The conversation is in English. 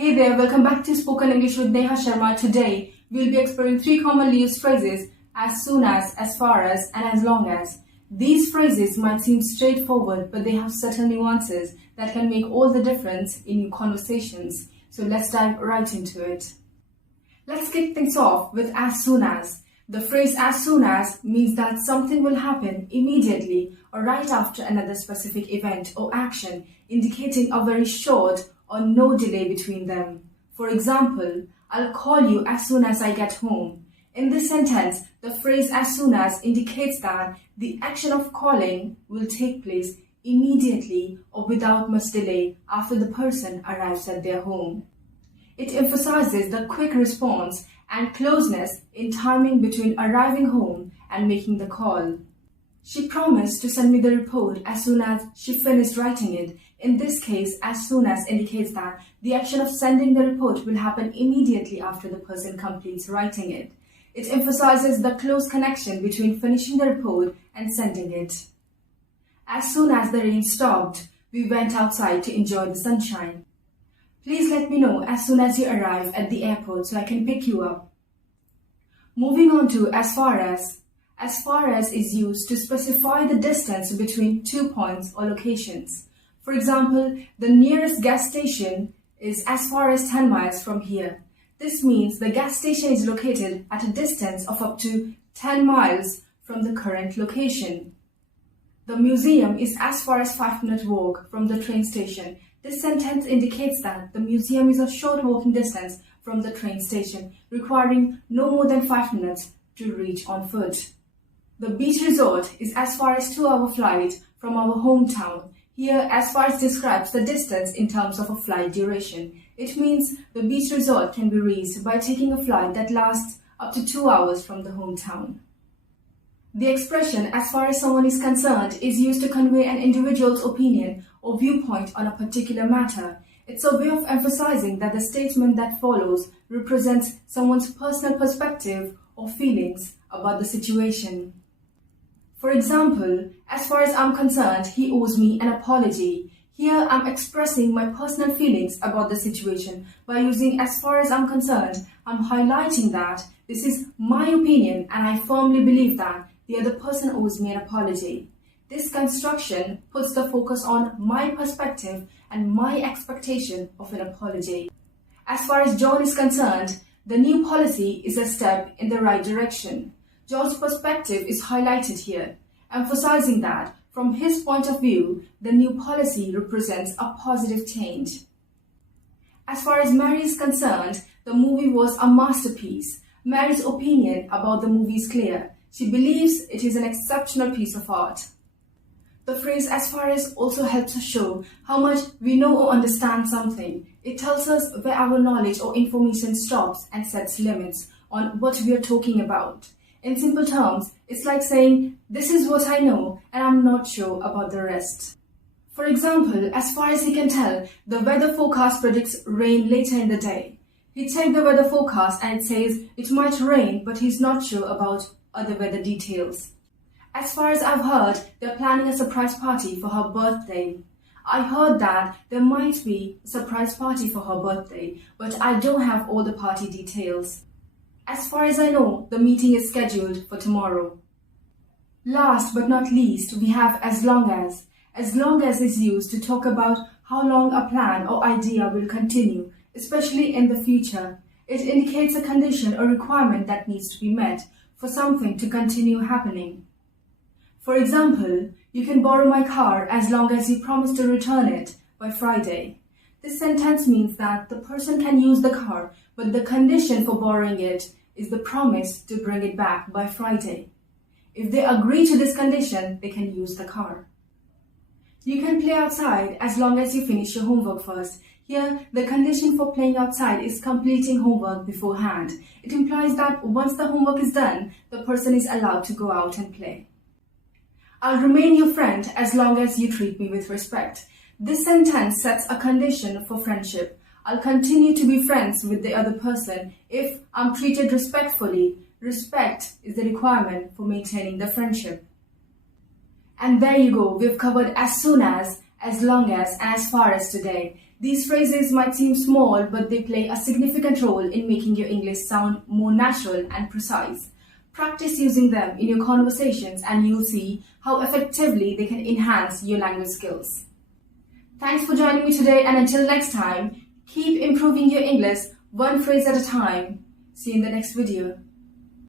Hey there, welcome back to Spoken English with Neha Sharma. Today, we'll be exploring 3 commonly used phrases: as soon as far as, and as long as. These phrases might seem straightforward, but they have certain nuances that can make all the difference in your conversations. So let's dive right into it. Let's kick things off with as soon as. The phrase as soon as means that something will happen immediately or right after another specific event or action, indicating a very short or no delay between them. For example, I'll call you as soon as I get home. In this sentence, the phrase as soon as indicates that the action of calling will take place immediately or without much delay after the person arrives at their home. It emphasizes the quick response and closeness in timing between arriving home and making the call. She promised to send me the report as soon as she finished writing it. In this case, as soon as indicates that the action of sending the report will happen immediately after the person completes writing it. It emphasizes the close connection between finishing the report and sending it. As soon as the rain stopped, we went outside to enjoy the sunshine. Please let me know as soon as you arrive at the airport so I can pick you up. Moving on to as far as. As far as is used to specify the distance between 2 points or locations. For example, the nearest gas station is as far as 10 miles from here. This means the gas station is located at a distance of up to 10 miles from the current location. The museum is as far as 5-minute walk from the train station. This sentence indicates that the museum is a short walking distance from the train station, requiring no more than 5 minutes to reach on foot. The beach resort is as far as 2-hour flight from our hometown. Here, as far as describes the distance in terms of a flight duration. It means the beach resort can be reached by taking a flight that lasts up to 2 hours from the hometown. The expression as far as someone is concerned is used to convey an individual's opinion or viewpoint on a particular matter. It's a way of emphasizing that the statement that follows represents someone's personal perspective or feelings about the situation. For example, as far as I'm concerned, he owes me an apology. Here I'm expressing my personal feelings about the situation. By using as far as I'm concerned, I'm highlighting that this is my opinion and I firmly believe that the other person owes me an apology. This construction puts the focus on my perspective and my expectation of an apology. As far as John is concerned, the new policy is a step in the right direction. John's perspective is highlighted here, emphasizing that from his point of view, the new policy represents a positive change. As far as Mary is concerned, the movie was a masterpiece. Mary's opinion about the movie is clear. She believes it is an exceptional piece of art. The phrase as far as also helps us show how much we know or understand something. It tells us where our knowledge or information stops and sets limits on what we are talking about. In simple terms, it's like saying, this is what I know and I'm not sure about the rest. For example, as far as he can tell, the weather forecast predicts rain later in the day. He checked the weather forecast and it says it might rain, but he's not sure about other weather details. As far as I've heard, they're planning a surprise party for her birthday. I heard that there might be a surprise party for her birthday, but I don't have all the party details. As far as I know, the meeting is scheduled for tomorrow. Last but not least, we have as long as. As long as is used to talk about how long a plan or idea will continue, especially in the future. It indicates a condition or requirement that needs to be met for something to continue happening. For example, you can borrow my car as long as you promise to return it by Friday. This sentence means that the person can use the car, but the condition for borrowing it is the promise to bring it back by Friday. If they agree to this condition, they can use the car. You can play outside as long as you finish your homework first. Here, the condition for playing outside is completing homework beforehand. It implies that once the homework is done, the person is allowed to go out and play. I'll remain your friend as long as you treat me with respect. This sentence sets a condition for friendship. I'll continue to be friends with the other person if I'm treated respectfully. Respect is the requirement for maintaining the friendship. And there you go, we've covered as soon as long as, and as far as today. These phrases might seem small, but they play a significant role in making your English sound more natural and precise. Practice using them in your conversations and you'll see how effectively they can enhance your language skills. Thanks for joining me today, and until next time, keep improving your English one phrase at a time. See you in the next video.